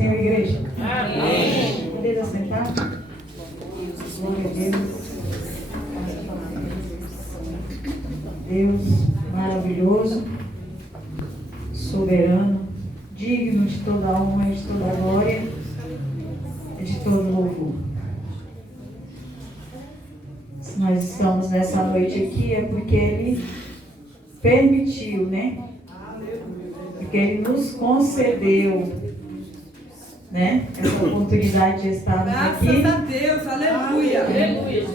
Senhor, igreja. Amém. Poderia sentar? Glória a Deus. Deus maravilhoso, soberano, digno de toda a honra, de toda a glória e de todo louvor. Se nós estamos nessa noite aqui é porque Ele permitiu, né? Porque Ele nos concedeu, né? Essa oportunidade de estarmos aqui. Graças a Deus, aleluia. Aleluia.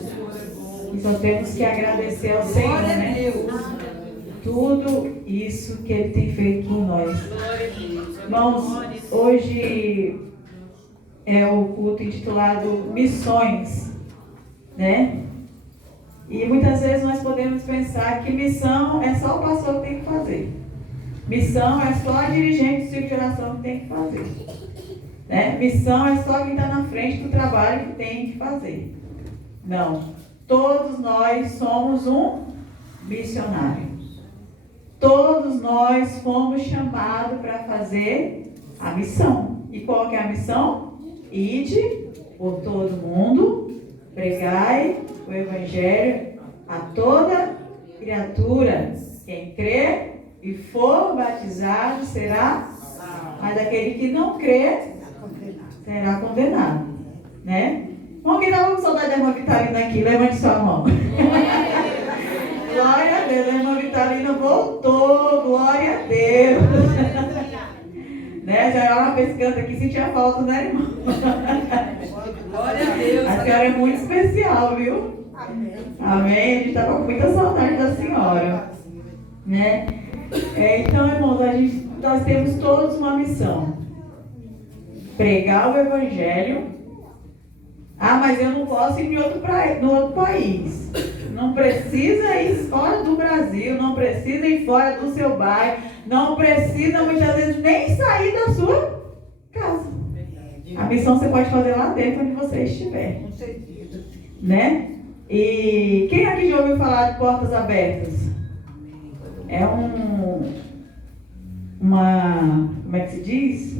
E só temos que agradecer ao Senhor, Glória né? a Deus. Tudo isso que Ele tem feito por nós. Irmãos, hoje é o culto intitulado Missões, né? E muitas vezes nós podemos pensar que missão é só o pastor que tem que fazer. Missão é só a dirigente do ciclo de oração que tem que fazer. Né? Missão é só quem está na frente do trabalho que tem que fazer. Não. Todos nós somos um missionário. Todos nós fomos chamados para fazer a missão. E qual que é a missão? Ide por todo mundo, pregai o evangelho a toda criatura. Quem crê e for batizado será, mas aquele que não crê será condenado, né? Vamos que estava com saudade da irmã Vitalina aqui, levante sua mão. Glória a Deus, a irmã Vitalina voltou, glória a Deus. Né? Já era uma vez que canta aqui, sentia falta, né, irmão? Glória a Deus. A senhora é muito especial, viu? Amém. A gente estava com muita saudade da senhora, né? Então, irmãos, nós temos todos uma missão. Pregar o evangelho. Ah, mas eu não posso ir no outro país. Não precisa ir fora do Brasil, não precisa ir fora do seu bairro, não precisa muitas vezes nem sair da sua casa. A missão você pode fazer lá dentro onde você estiver. Né? E quem aqui já ouviu falar de portas abertas? É como é que se diz?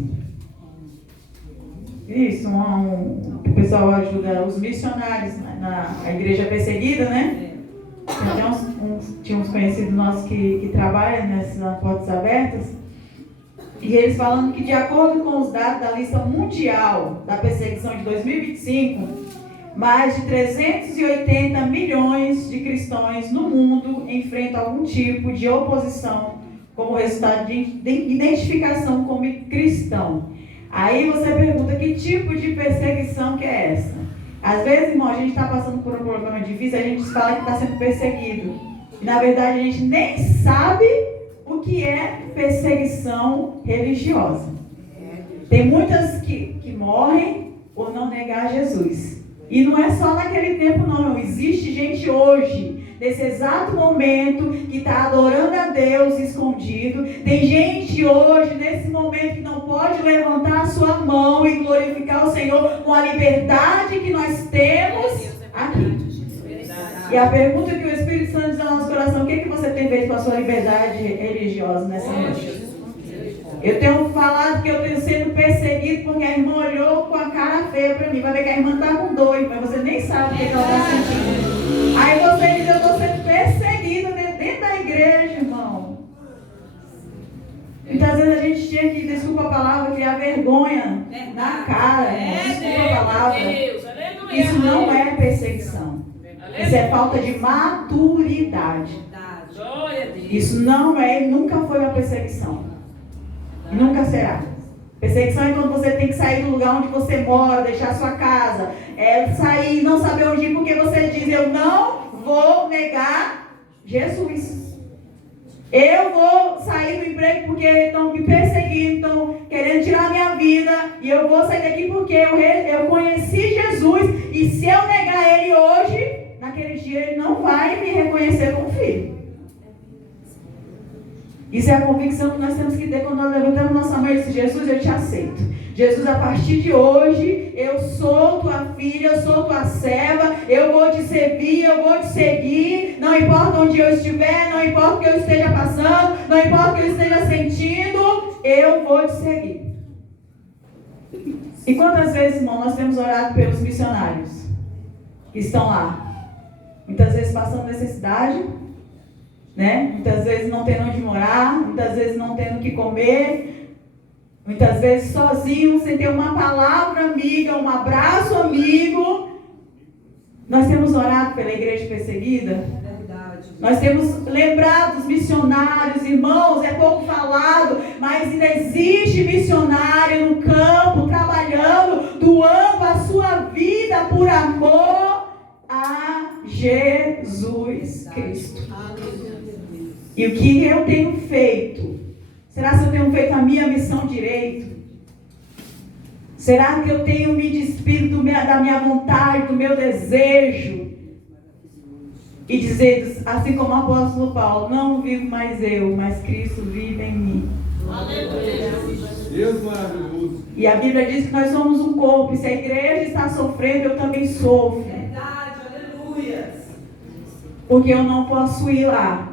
Isso, o pessoal ajuda os missionários na igreja perseguida, né? Tinha uns conhecidos nossos que trabalham nessas portas abertas. E eles falando que, de acordo com os dados da lista mundial da perseguição de 2025, mais de 380 milhões de cristãos no mundo enfrentam algum tipo de oposição como resultado de identificação como cristão. Aí você pergunta, que tipo de perseguição que é essa? Às vezes, irmão, a gente está passando por um problema difícil, a gente fala que está sendo perseguido. E, na verdade, a gente nem sabe o que é perseguição religiosa. Tem muitas que morrem por não negar Jesus. E não é só naquele tempo, não. Existe gente hoje, nesse exato momento, que está adorando a Deus escondido. Tem gente hoje, nesse momento, que não pode levantar a sua mão e glorificar o Senhor com a liberdade que nós temos aqui. E a pergunta que o Espírito Santo diz ao nosso coração: o que você tem feito com a sua liberdade religiosa nessa noite? Eu tenho falado que eu tenho sendo perseguido porque a irmã olhou com a cara feia para mim. Vai ver que a irmã está com dor, mas você nem sabe o que ela está sentindo. Aí você diz: eu estou sendo perseguida dentro da igreja, irmão. Muitas vezes a gente tinha que, desculpa a palavra, criar vergonha na cara. Desculpa a palavra. Isso não é perseguição. Isso é falta de maturidade. Isso não é e nunca foi uma perseguição. E nunca será. Perseguição é quando você tem que sair do lugar onde você mora, deixar sua casa, sair, não saber onde ir, porque você diz: eu não vou negar Jesus. Eu vou sair do emprego porque estão me perseguindo, estão querendo tirar a minha vida, e eu vou sair daqui porque eu conheci Jesus, e se eu negar Ele hoje, naquele dia Ele não vai me reconhecer como filho. Isso é a convicção que nós temos que ter quando nós levantamos nossa mão e dizemos: Jesus, eu te aceito. Jesus, a partir de hoje, eu sou tua filha, eu sou tua serva, eu vou te servir, eu vou te seguir, não importa onde eu estiver, não importa o que eu esteja passando, não importa o que eu esteja sentindo, eu vou te seguir. E quantas vezes, irmão, nós temos orado pelos missionários que estão lá? Muitas vezes passando necessidade, né? Muitas vezes não tendo onde morar, muitas vezes não tendo o que comer, muitas vezes sozinho, sem ter uma palavra amiga, um abraço amigo. Nós temos orado pela igreja perseguida. Nós temos lembrado dos missionários, irmãos, é pouco falado, mas ainda existe missionário no campo, trabalhando, doando a sua vida por amor a Jesus Cristo. E o que eu tenho feito? Será que eu tenho feito a minha missão direito? Será que eu tenho me despido da minha vontade, do meu desejo? E dizer, assim como o apóstolo Paulo, não vivo mais eu, mas Cristo vive em mim. Aleluia. Deus maravilhoso. E a Bíblia diz que nós somos um corpo, e se a igreja está sofrendo, eu também sofro. Verdade, aleluia. Porque eu não posso ir lá.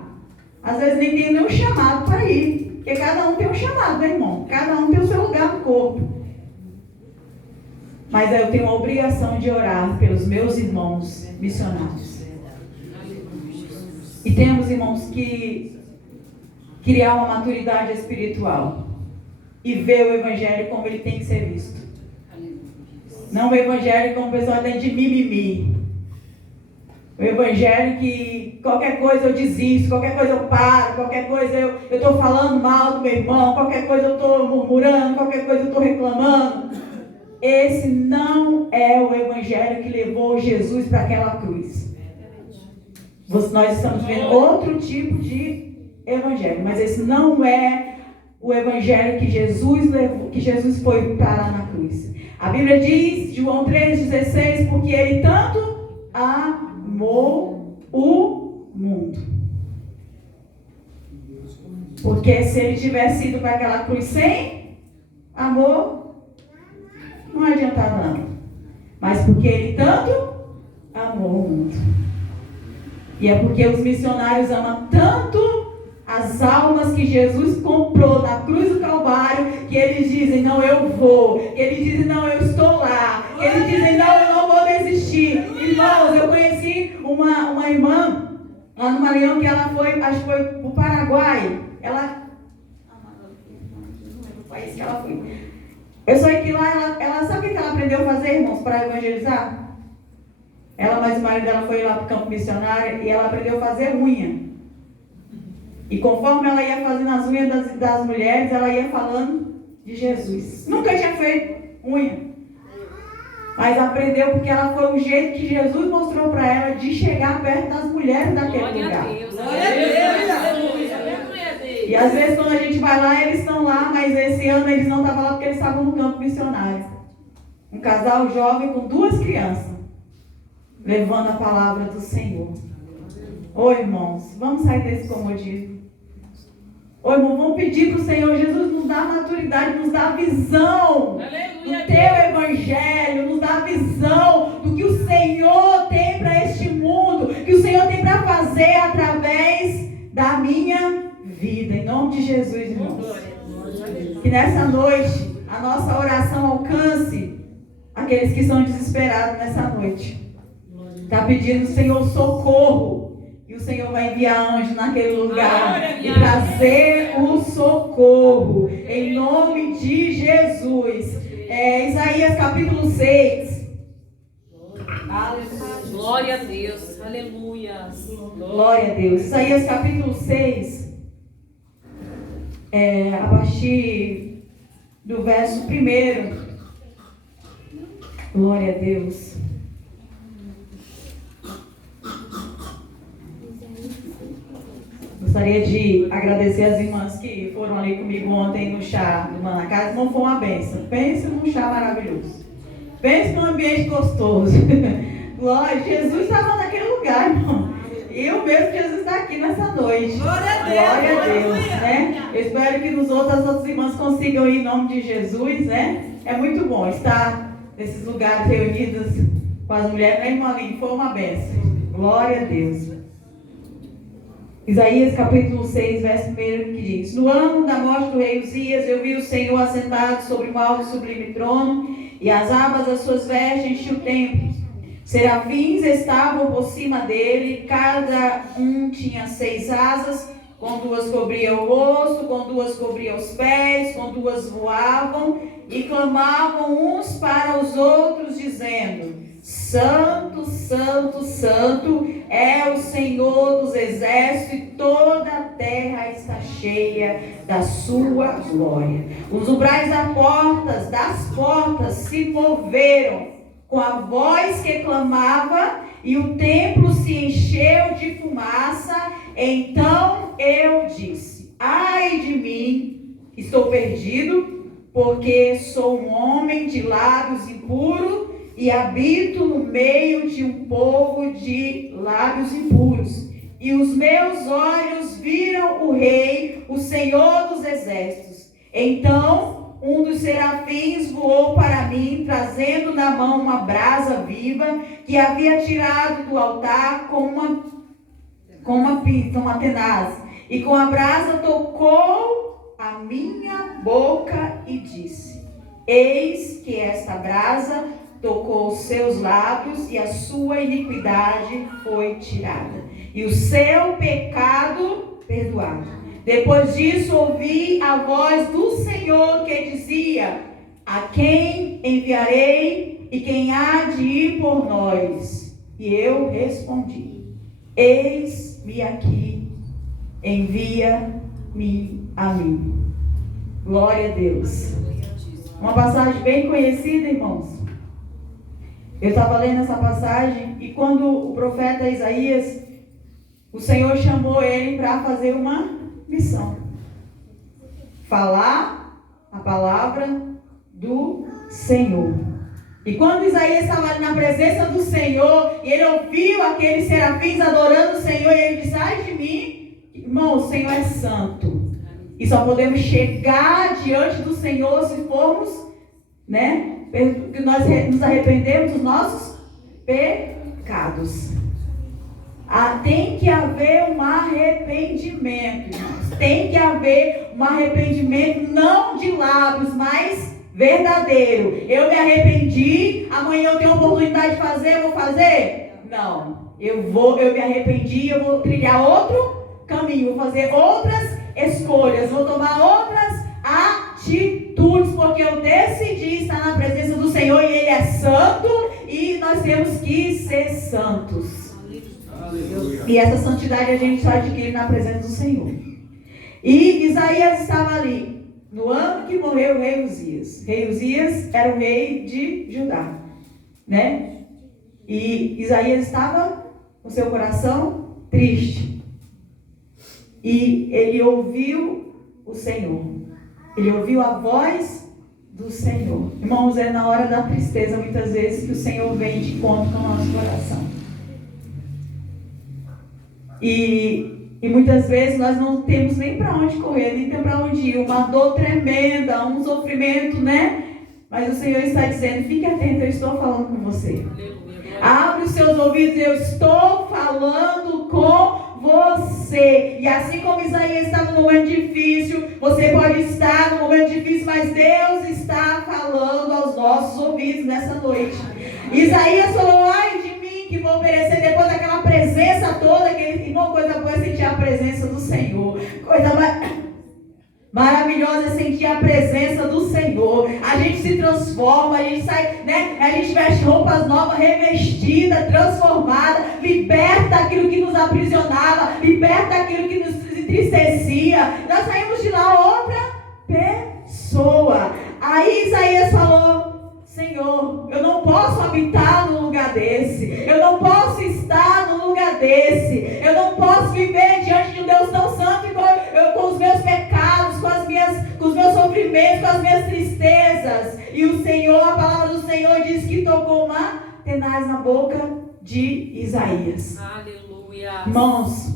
Às vezes nem tenho nenhum chamado para ir. Porque cada um tem um chamado, né, irmão? Cada um tem o seu lugar no corpo. Mas eu tenho a obrigação de orar pelos meus irmãos missionários. E temos, irmãos, que criar uma maturidade espiritual e ver o evangelho como ele tem que ser visto. Não o evangelho como o pessoal tem de mimimi. O evangelho que qualquer coisa eu desisto, qualquer coisa eu paro, qualquer coisa eu estou falando mal do meu irmão, qualquer coisa eu estou murmurando, qualquer coisa eu estou reclamando. Esse não é o evangelho que levou Jesus para aquela cruz. Nós estamos vendo outro tipo de evangelho, mas esse não é o evangelho que Jesus levou, que Jesus foi parar na cruz. A Bíblia diz, João 3,16, porque ele tanto amou o mundo. Porque se ele tivesse ido para aquela cruz sem amor, não adiantava nada. Mas porque ele tanto amou o mundo. E é porque os missionários amam tanto as almas que Jesus comprou na cruz do Calvário, que eles dizem, não, eu vou. Que eles dizem, não, eu estou lá. Que eles dizem, não, eu não vou desistir. Irmãos, eu conheci uma irmã lá no Maranhão, que ela foi, acho que foi para o Paraguai. Ela... não lembro o país que ela foi. Eu sei que lá, ela sabe o que ela aprendeu a fazer, irmãos, para evangelizar? Ela, mais o marido dela, foi lá para o campo missionário e ela aprendeu a fazer unha. E conforme ela ia fazendo as unhas das mulheres, ela ia falando de Jesus. Nunca tinha feito unha. Mas aprendeu porque ela foi o jeito que Jesus mostrou para ela de chegar perto das mulheres daquele lugar. Glória a Deus. E às vezes quando a gente vai lá, eles estão lá, mas esse ano eles não estavam lá porque eles estavam no campo missionário. Um casal jovem com 2 crianças. Levando a palavra do Senhor. Ô irmãos, vamos sair desse comodismo. Ô irmão, vamos pedir para o Senhor Jesus nos dar maturidade, nos dar visão do teu evangelho, nos dar visão do que o Senhor tem para este mundo, que o Senhor tem para fazer através da minha vida. Em nome de Jesus, irmãos. Que nessa noite a nossa oração alcance aqueles que estão desesperados nessa noite. Está pedindo, Senhor, socorro. E o Senhor vai enviar anjo naquele lugar e trazer o socorro. Em nome de Jesus. Isaías capítulo 6. Glória a Deus. Aleluia. Glória a Deus. Isaías capítulo 6. A partir do verso 1. Glória a Deus. Gostaria de agradecer as irmãs que foram ali comigo ontem no chá do Mana Casa. Não foi uma bênção. Pense num chá maravilhoso. Pense num ambiente gostoso. Glória, Jesus estava naquele lugar, irmão. E o mesmo Jesus está aqui nessa noite. Glória a Deus. Glória a Deus, né? Eu espero que as outras irmãs consigam ir em nome de Jesus, né? É muito bom estar nesses lugares reunidos com as mulheres, né, irmã Aline? Foi uma bênção. Glória a Deus. Isaías capítulo 6, verso 1, que diz: No ano da morte do rei Uzias, eu vi o Senhor assentado sobre um alto e sublime trono, e as abas das suas vestes enchiam o templo. Serafins estavam por cima dele, cada um tinha 6 asas, com 2 cobria o rosto, com 2 cobria os pés, com 2 voavam, e clamavam uns para os outros, dizendo: Santo, Santo, Santo é o Senhor dos exércitos, e toda a terra está cheia da sua glória. Os umbrais das portas se moveram com a voz que clamava, e o templo se encheu de fumaça. Então eu disse: Ai de mim, estou perdido, porque sou um homem de lábios impuros e habito no meio de um povo de lábios impuros. E os meus olhos viram o Rei, o Senhor dos exércitos. Então um dos serafins voou para mim, trazendo na mão uma brasa viva que havia tirado do altar com uma tenaz. E com a brasa tocou a minha boca e disse: Eis que esta brasa tocou os seus lábios, e a sua iniquidade foi tirada, e o seu pecado perdoado. Depois disso ouvi a voz do Senhor que dizia: A quem enviarei, e quem há de ir por nós? E eu respondi: Eis-me aqui, envia-me a mim. Glória a Deus. Uma passagem bem conhecida, irmãos. Eu estava lendo essa passagem, e quando o profeta Isaías, o Senhor chamou ele para fazer uma missão: falar a palavra do Senhor. E quando Isaías estava ali na presença do Senhor, e ele ouviu aqueles serafins adorando o Senhor, e ele disse: Ai de mim, irmão, o Senhor é santo, e só podemos chegar diante do Senhor se formos, que nós nos arrependemos dos nossos pecados. Tem que haver um arrependimento, irmãos. Tem que haver um arrependimento, não de lábios, mas verdadeiro. Eu me arrependi, amanhã eu tenho a oportunidade de fazer, eu vou fazer? Não. Eu me arrependi, eu vou trilhar outro caminho, vou fazer outras escolhas, vou tomar outras atitudes, porque eu decidi estar na presença do Senhor, e Ele é santo, e nós temos que ser santos. E essa santidade a gente só adquire na presença do Senhor. E Isaías estava ali no ano que morreu o rei Uzias. O rei Uzias era o rei de Judá, E Isaías estava com seu coração triste. E ele ouviu o Senhor. Ele ouviu a voz do Senhor. Irmãos, é na hora da tristeza, muitas vezes, que o Senhor vem de encontro com o nosso coração. E muitas vezes nós não temos nem para onde correr, nem tem para onde ir. Uma dor tremenda, um sofrimento, Mas o Senhor está dizendo: fique atento, eu estou falando com você. Abre os seus ouvidos, eu estou falando com você. E assim como Isaías está num momento difícil, você pode estar num momento difícil, mas Deus está falando aos nossos ouvidos nessa noite. Isaías falou: ai de mim, que vou perecer, depois daquela presença toda, irmão, coisa boa é sentir a presença do Senhor. Coisa maravilhosa é sentir a presença do Senhor. A gente se transforma, a gente sai, A gente veste roupas novas, revestida, transformada, liberta daquilo que nos aprisionava, liberta daquilo que nos entristecia. Nós saímos de lá outra pessoa. Aí Isaías falou: Senhor, eu não posso habitar num lugar desse, eu não posso estar num lugar desse, eu não posso viver diante de um Deus tão santo com os meus pecados, com os meus sofrimentos, com as minhas tristezas. E o Senhor, a palavra do Senhor diz que tocou uma tenaz na boca de Isaías. Aleluia. Irmãos,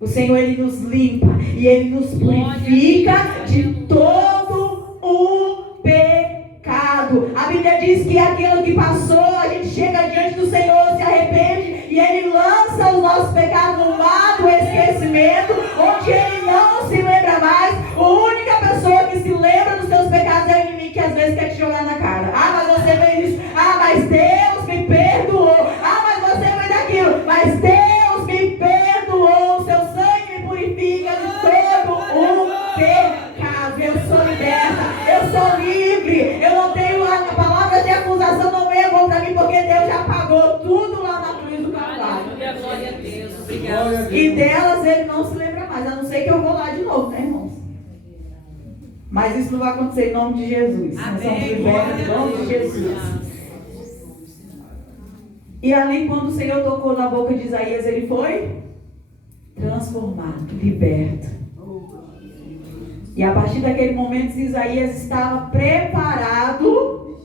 o Senhor, Ele nos limpa e Ele nos purifica de todo o pecado. A Bíblia diz que aquilo que passou, a gente chega diante do Senhor, se arrepende, e Ele lança os nossos pecados no mar do esquecimento, Aleluia. E delas ele não se lembra mais, a não ser que eu vou lá de novo, né, irmãos? Mas isso não vai acontecer em nome de Jesus. Nós somos libertos em nome de Jesus. E ali, quando o Senhor tocou na boca de Isaías, ele foi transformado, liberto. E a partir daquele momento, Isaías estava preparado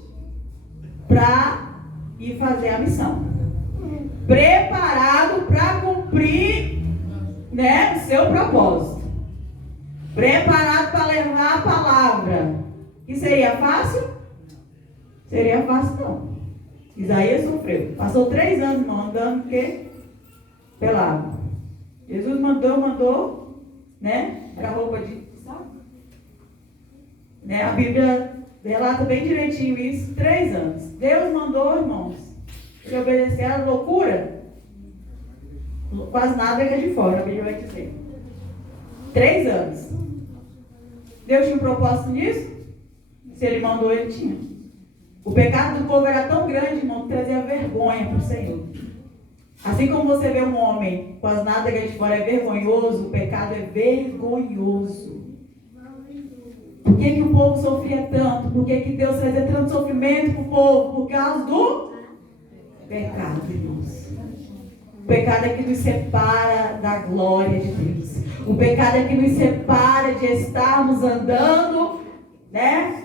para ir fazer a missão. Preparado para cumprir, né, o seu propósito. Preparado para levar a palavra. E seria fácil? Seria fácil não. Isaías sofreu. Passou 3 anos, irmão, andando o quê? Pelado. Jesus mandou, né? Era roupa de... sabe? Né? A Bíblia relata bem direitinho isso. 3 anos. Deus mandou, irmãos. Se obedecer a loucura, quase nada é de fora, a Bíblia vai dizer. 3 anos. Deus tinha um propósito nisso? Se ele mandou, ele tinha. O pecado do povo era tão grande, irmão, que trazia vergonha para o Senhor. Assim como você vê um homem com as nádegas de fora é vergonhoso, o pecado é vergonhoso. Por que o povo sofria tanto? Por que Deus trazia tanto sofrimento para o povo? Por causa do pecado, irmãos. O pecado é que nos separa da glória de Deus. O pecado é que nos separa de estarmos andando, né?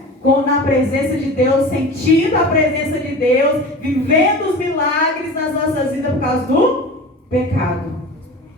Na presença de Deus, sentindo a presença de Deus, vivendo os milagres nas nossas vidas por causa do pecado.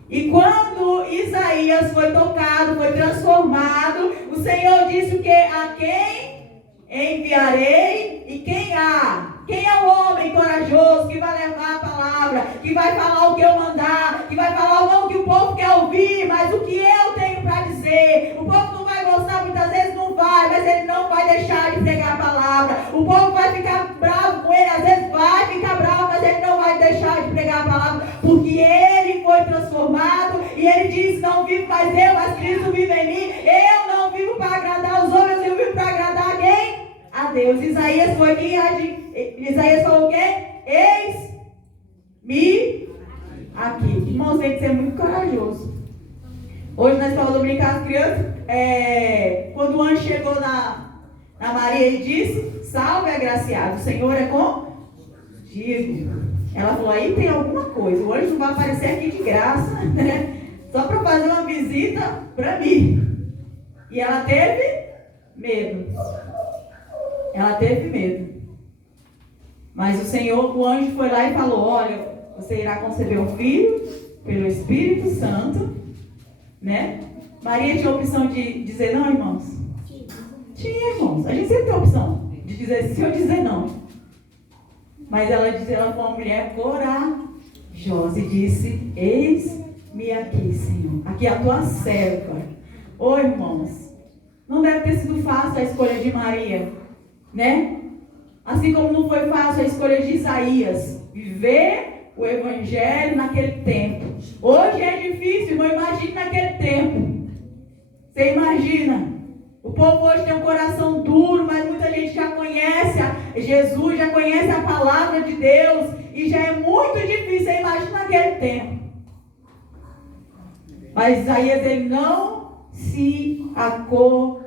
E quando Isaías foi tocado, foi transformado, o Senhor disse o que? A quem enviarei e quem há? Quem é o homem corajoso que vai levar a palavra, que vai falar o que eu mandar, que vai falar não o que o povo quer ouvir, mas o que eu tenho para dizer? O povo não vai gostar, muitas vezes não vai, mas ele não vai deixar de pregar a palavra. O povo vai ficar bravo com ele, às vezes vai ficar bravo, mas ele não vai deixar de pregar a palavra, porque ele foi transformado e ele diz: não vivo mais eu, mas Cristo vive em mim. Eu não vivo para agradar os homens, eu vivo para agradar quem? A Deus. Isaías foi quem Isaías falou o quê? Eis-me aqui. Irmãos, tem que ser muito corajoso. Hoje na escola dominical, as crianças, quando o anjo chegou na Maria e disse: salve, agraciado, o Senhor é contigo. Ela falou: aí tem alguma coisa, o anjo não vai aparecer aqui de graça, né? Só para fazer uma visita para mim. E ela teve medo. Ela teve medo. Mas o anjo foi lá e falou: olha, você irá conceber um filho pelo Espírito Santo, né? Maria tinha a opção de dizer não, irmãos? Tinha, irmãos. A gente sempre tem a opção de dizer sim ou dizer não. Mas ela foi uma mulher corajosa e disse: eis-me aqui, Senhor. Aqui é a tua serva. Ô, irmãos, não deve ter sido fácil a escolha de Maria, né? Assim como não foi fácil a escolha de Isaías viver o evangelho naquele tempo. Hoje é difícil, irmão. Imagine naquele tempo. Você imagina? O povo hoje tem um coração duro, mas muita gente já conhece Jesus, já conhece a palavra de Deus, e já é muito difícil. Imagina naquele tempo. Mas Isaías, ele não se acovardou.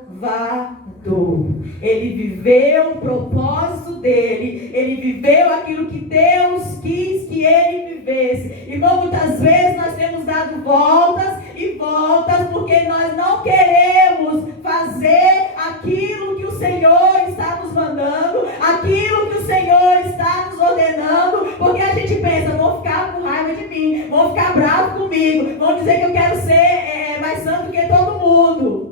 Ele viveu o propósito dele. Ele viveu aquilo que Deus quis que ele vivesse. Irmão, muitas vezes nós temos dado voltas e voltas porque nós não queremos fazer aquilo que o Senhor está nos mandando, aquilo que o Senhor está nos ordenando, porque a gente pensa: vão ficar com raiva de mim, vão ficar bravos comigo, vão dizer que eu quero ser mais santo que todo mundo.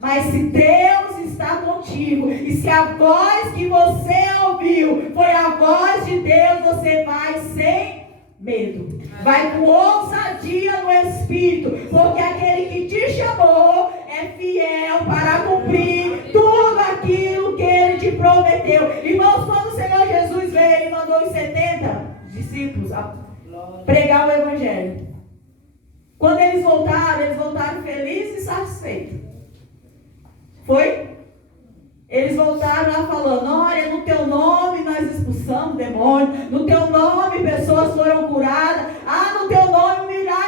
Mas se Deus está contigo, e se a voz que você ouviu foi a voz de Deus, você vai sem medo. Vai com ousadia no Espírito, porque aquele que te chamou é fiel para cumprir tudo aquilo que ele te prometeu. Irmãos, quando o Senhor Jesus veio, ele mandou os 70 discípulos a pregar o Evangelho. Quando eles voltaram felizes e satisfeitos. Foi? Eles voltaram lá falando: olha, no teu nome nós expulsamos demônios, no teu nome pessoas foram curadas, no teu nome milagres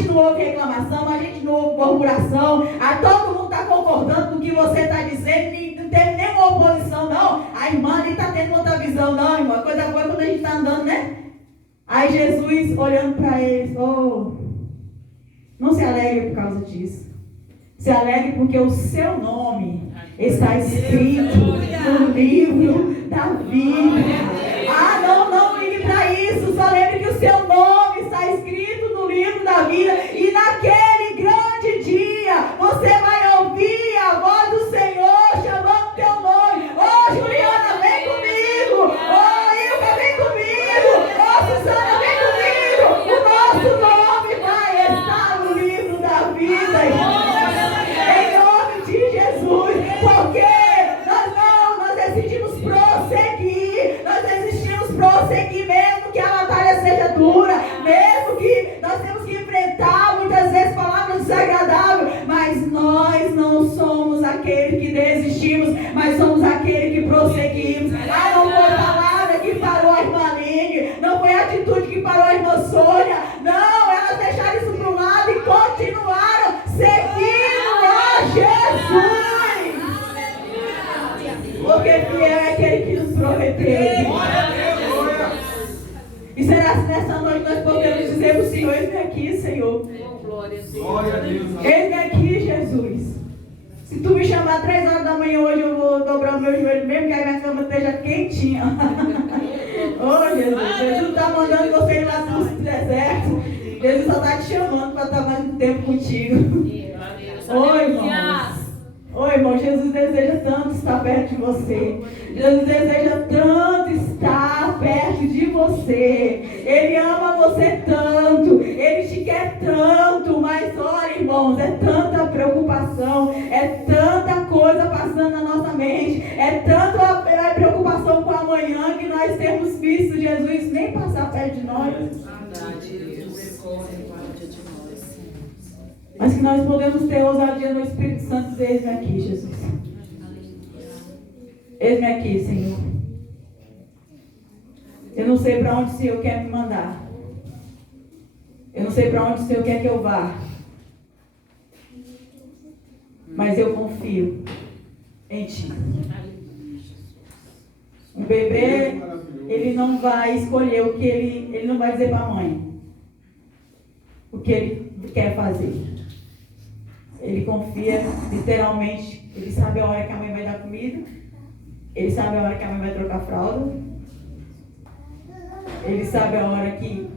gente não ouve reclamação, a gente não ouve murmuração, todo mundo está concordando com o que você está dizendo, não teve nenhuma oposição, não. A irmã nem está tendo outra visão, não, irmã. A coisa boa é quando a gente está andando, né? Aí Jesus olhando para eles, não se alegre por causa disso. Se alegre porque o seu nome está escrito no livro da vida. Não ligue para isso. Só lembre que o seu nome está escrito no livro da vida. E naquele grande dia, você vai ouvir a voz do Senhor chamando teu nome. Juliana, vem comigo. Ilka, vem comigo. Susana, vem comigo. O nosso nome vai estar no livro da vida, irmão. Em nome de Jesus. Porque nós decidimos prosseguir. Nós desistimos prosseguir, mesmo que a batalha seja dura, mesmo que nós temos que enfrentar muitas vezes palavras desagradáveis, mas nós não somos aqueles que desistimos, mas somos aqueles que prosseguimos. Não foi palavra que parou a irmã Aline, não foi a atitude que parou a irmã Sônia, não, elas deixaram isso para um lado e continuaram seguindo a Jesus. Porque fiel é aquele que nos prometeu. E será que nessa noite nós podemos dizer para o Senhor: eis-me aqui, Senhor. Eis-me aqui, Jesus. Se tu me chamar 3 horas da manhã hoje, eu vou dobrar o meu joelho mesmo, que a minha cama esteja quentinha. Jesus, Jesus está mandando você ir lá para o deserto. Jesus só está te chamando para estar mais um tempo contigo. Irmãos. Irmão, Jesus deseja tanto estar perto de você. Jesus deseja tanto estar perto de você. Ele ama você tanto. Ele te quer tanto. Mas olha, irmãos, é tanta preocupação. É tanta coisa passando na nossa mente. É tanta a preocupação com amanhã que nós temos visto Jesus nem passar perto de nós. Mas que nós podemos ter ousadia no Espírito Santo e dizer: eis-me aqui, Jesus. Eis-me aqui, Senhor. Eu não sei para onde o Senhor quer me mandar. Eu não sei para onde o Senhor quer que eu vá. Mas eu confio em Ti. Um bebê, ele não vai escolher o que ele não vai dizer para a mãe o que ele quer fazer. Ele confia literalmente. Ele sabe a hora que a mãe vai dar comida. Ele sabe a hora que a mãe vai trocar a fralda. Ele sabe a hora que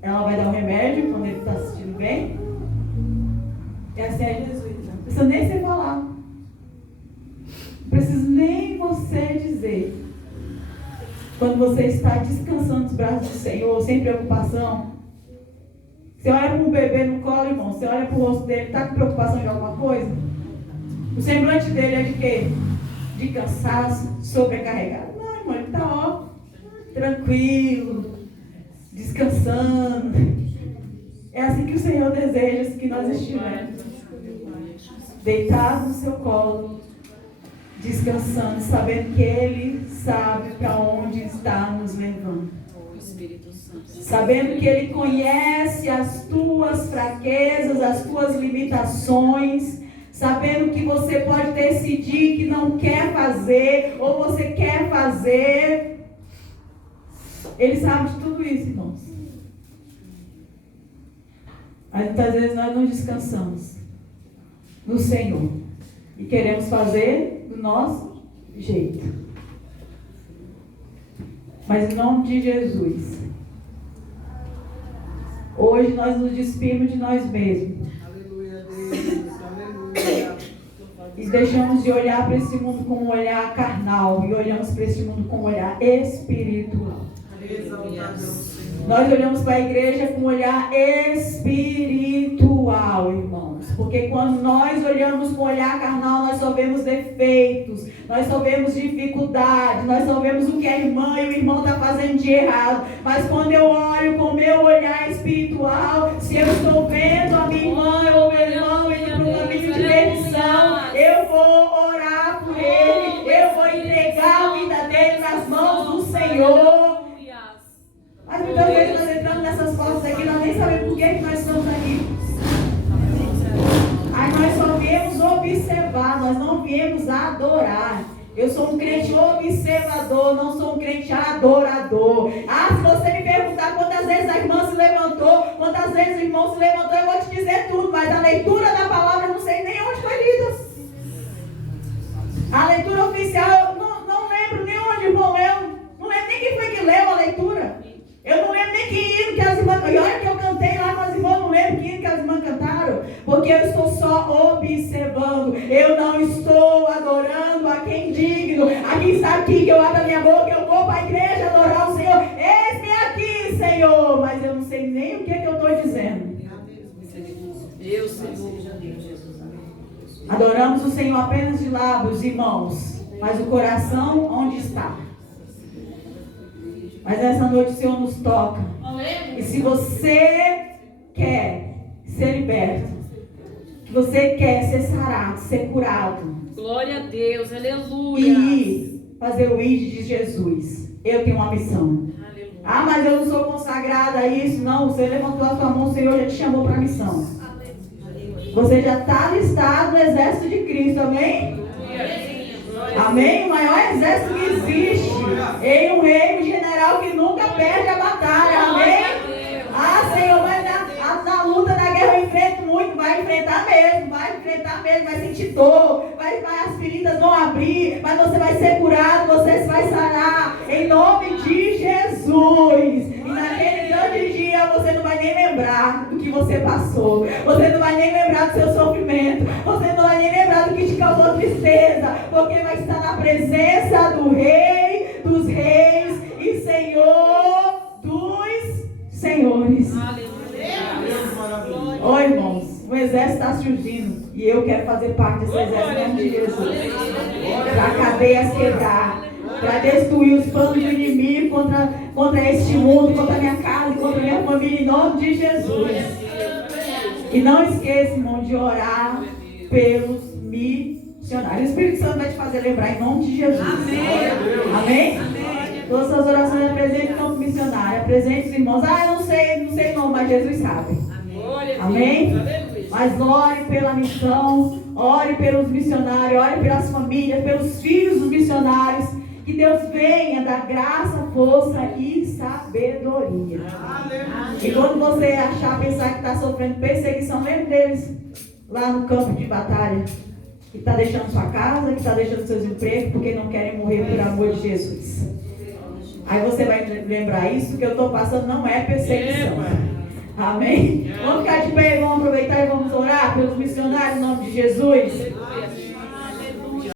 ela vai dar o remédio quando ele está se sentindo bem. E assim é Jesus. Não precisa nem você falar. Não precisa nem você dizer. Quando você está descansando nos braços do Senhor, sem preocupação. Você olha para um bebê no colo, irmão, você olha para o rosto dele, está com preocupação de alguma coisa? O semblante dele é de quê? De cansaço, sobrecarregado. Não, irmão, ele está, tranquilo, descansando. É assim que o Senhor deseja que nós estivermos. Deitados no seu colo, descansando, sabendo que Ele sabe para onde está nos levando. Sabendo que Ele conhece as tuas fraquezas, as tuas limitações, sabendo que você pode decidir que não quer fazer, ou você quer fazer. Ele sabe de tudo isso, irmãos. Mas muitas vezes nós não descansamos no Senhor e queremos fazer do nosso jeito. Mas em nome de Jesus, hoje nós nos despimos de nós mesmos. Aleluia, Deus. Aleluia. E deixamos de olhar para esse mundo com um olhar carnal e olhamos para esse mundo com um olhar espiritual. Nós olhamos para a igreja com um olhar espiritual, irmãos. Porque quando nós olhamos com um olhar carnal, nós só vemos defeitos, nós só vemos dificuldades, nós só vemos o que a irmã e o irmão estão fazendo de errado. Mas quando eu olho com o meu olhar espiritual, se eu estou vendo a minha irmã ou meu irmão indo para um caminho de perdição, eu vou orar por ele, eu vou entregar a vida dele nas mãos do Senhor. Mas muitas vezes nós entramos nessas portas aqui, nós nem sabemos por que nós estamos aqui. observar, nós não viemos adorar. Eu sou um crente observador, não sou um crente adorador. Se você me perguntar quantas vezes a irmã se levantou, quantas vezes o irmão se levantou, eu vou te dizer tudo, mas a leitura da palavra eu não sei nem onde foi lida. A leitura oficial, eu não lembro nem onde o irmão leu, não lembro nem quem foi que leu a leitura. Eu não lembro nem que hino que as irmãs cantaram. E olha que eu cantei lá com as irmãs, não lembro que hino que as irmãs cantaram. Porque eu estou só observando. Eu não estou adorando a quem digno. A quem está aqui, que eu abro a minha boca, eu vou para a igreja adorar o Senhor. Eis-me aqui, Senhor. Mas eu não sei nem o que eu estou dizendo. Eu, Senhor. Adoramos o Senhor apenas de lábios, irmãos. Mas o coração, onde está? Mas essa noite o Senhor nos toca. E se você quer ser liberto, que você quer ser sarado, ser curado, Glória a Deus, aleluia. e fazer o ID de Jesus, eu tenho uma missão. Aleluia. Mas eu não sou consagrada a isso. Não, você levantou a sua mão, o Senhor já te chamou para a missão. Você já está listado no exército de Cristo, amém? Amém? O maior exército que existe. Em um rei, um general que nunca perde a batalha, amém? Senhor, mas na luta, na guerra eu enfrento muito. Vai enfrentar mesmo, vai sentir dor, as feridas vão abrir, mas você vai ser curado, você vai sarar, em nome de Jesus. E naquele grande dia você não vai nem lembrar do que você passou, você não vai nem lembrar do seu sofrimento, você não vai nem lembrar do que te causou tristeza, porque vai estar na presença do Rei dos Reis e Senhor dos Senhores. Oi, irmãos, o exército está surgindo e eu quero fazer parte desse exército em nome de Jesus. Para cadeias quebrar, para destruir os planos do inimigo contra este mundo, contra a minha casa, contra a minha família, em nome de Jesus. E não esqueça, irmão, de orar pelos missionários. O Espírito Santo vai te fazer lembrar em nome de Jesus. Amém? Todas as orações apresentem o nome missionário, apresente os irmãos. Eu não sei não, mas Jesus sabe. Amém? Mas ore pela missão, ore pelos missionários, ore pelas famílias, pelos filhos dos missionários. Que Deus venha dar graça, força e sabedoria. E quando você pensar que está sofrendo perseguição, lembre deles lá no campo de batalha, que está deixando sua casa, que está deixando seus empregos, porque não querem morrer por amor de Jesus. Aí você vai lembrar, isso que eu estou passando não é perseguição. Amém? Vamos ficar de pé e vamos aproveitar e vamos orar pelos missionários em nome de Jesus.